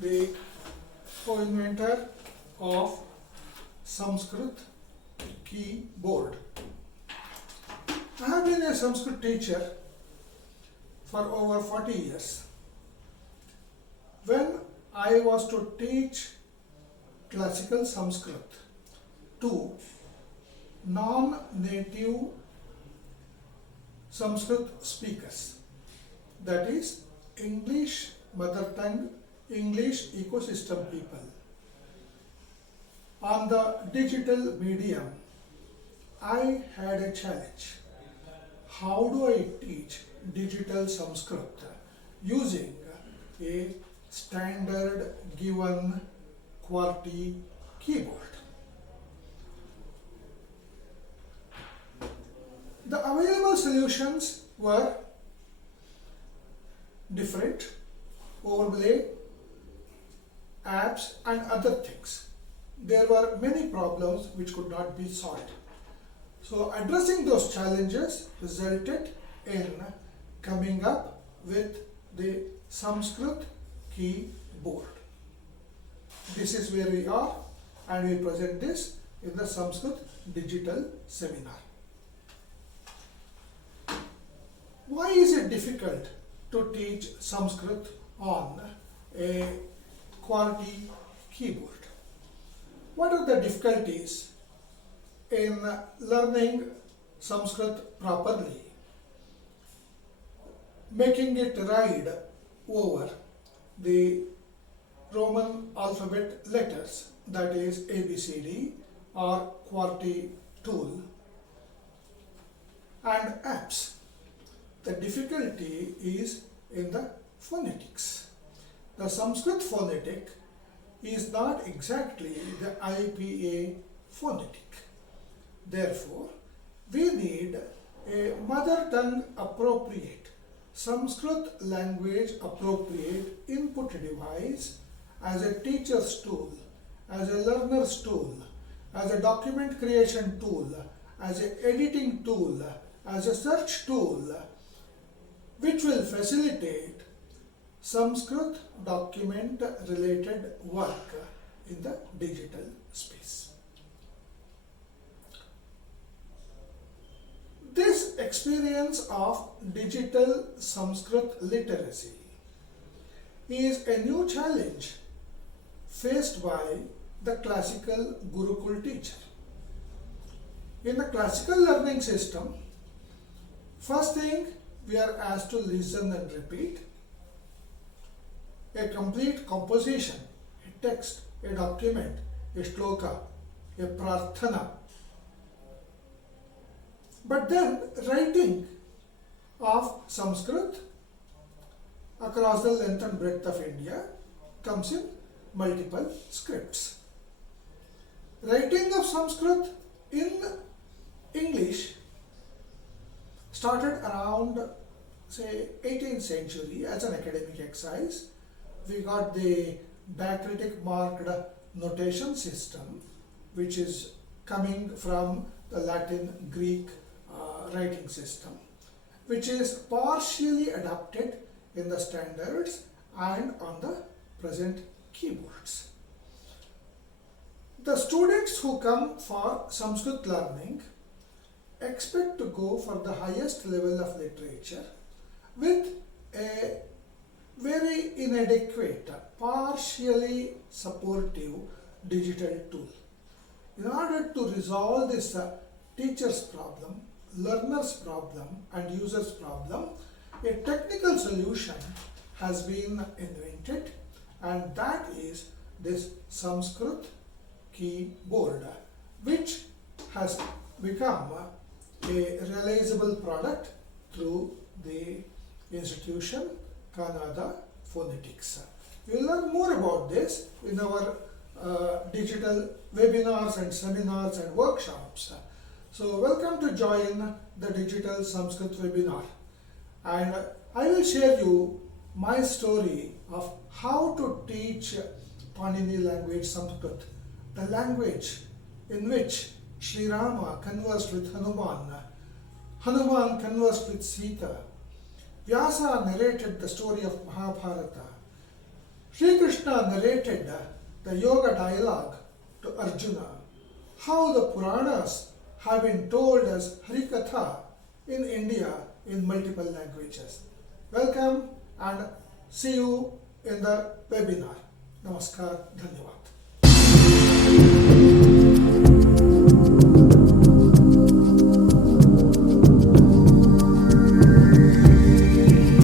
the co-inventor of Sanskrit keyboard. I have been a Sanskrit teacher for over 40 years. When I was to teach classical Sanskrit to non-native Sanskrit speakers, that is English mother tongue, English ecosystem people, on the digital medium, I had a challenge. How do I teach digital Sanskrit using a standard given QWERTY keyboard? The available solutions were different: overlay, apps and other things. There were many problems which could not be solved. So addressing those challenges resulted in coming up with the Sanskrit keyboard. This is where we are, and we present this in the Sanskrit digital seminar. Why is it difficult to teach Sanskrit on a QWERTY keyboard? What are the difficulties in learning Sanskrit properly, making it ride over the Roman alphabet letters, that is ABCD or QWERTY tool, and apps? The difficulty is in the phonetics. The Sanskrit phonetic is not exactly the IPA phonetic. Therefore, we need a mother tongue appropriate, Sanskrit language appropriate input device as a teacher's tool, as a learner's tool, as a document creation tool, as an editing tool, as a search tool, which will facilitate Sanskrit document related work in the digital space. This experience of digital Sanskrit literacy is a new challenge faced by the classical Gurukul teacher. In the classical learning system, first thing we are asked to listen and repeat a complete composition, a text, a document, a shloka, a prarthana. But then writing of Sanskrit across the length and breadth of India comes in multiple scripts. Writing of Sanskrit in English started around, say, 18th century as an academic exercise. We got the diacritic marked notation system, which is coming from the Latin Greek writing system, which is partially adapted in the standards and on the present keyboards. The students who come for Sanskrit learning expect to go for the highest level of literature with a very inadequate, partially supportive digital tool. In order to resolve this teacher's problem, learner's problem and user's problem, a technical solution has been invented, and that is this Sanskrit keyboard, which has become a realizable product through the institution Ka-Naada Phonetics. We will learn more about this in our digital webinars and seminars and workshops. So welcome to join the digital Sanskrit webinar, and I will share you my story of how to teach Panini language Sanskrit, the language in which Sri Rama conversed with Hanuman, Hanuman conversed with Sita, Vyasa narrated the story of Mahabharata, Sri Krishna narrated the yoga dialogue to Arjuna, how the Puranas have been told as Harikatha in India in multiple languages. Welcome and see you in the webinar. Namaskar, Dhanyavad.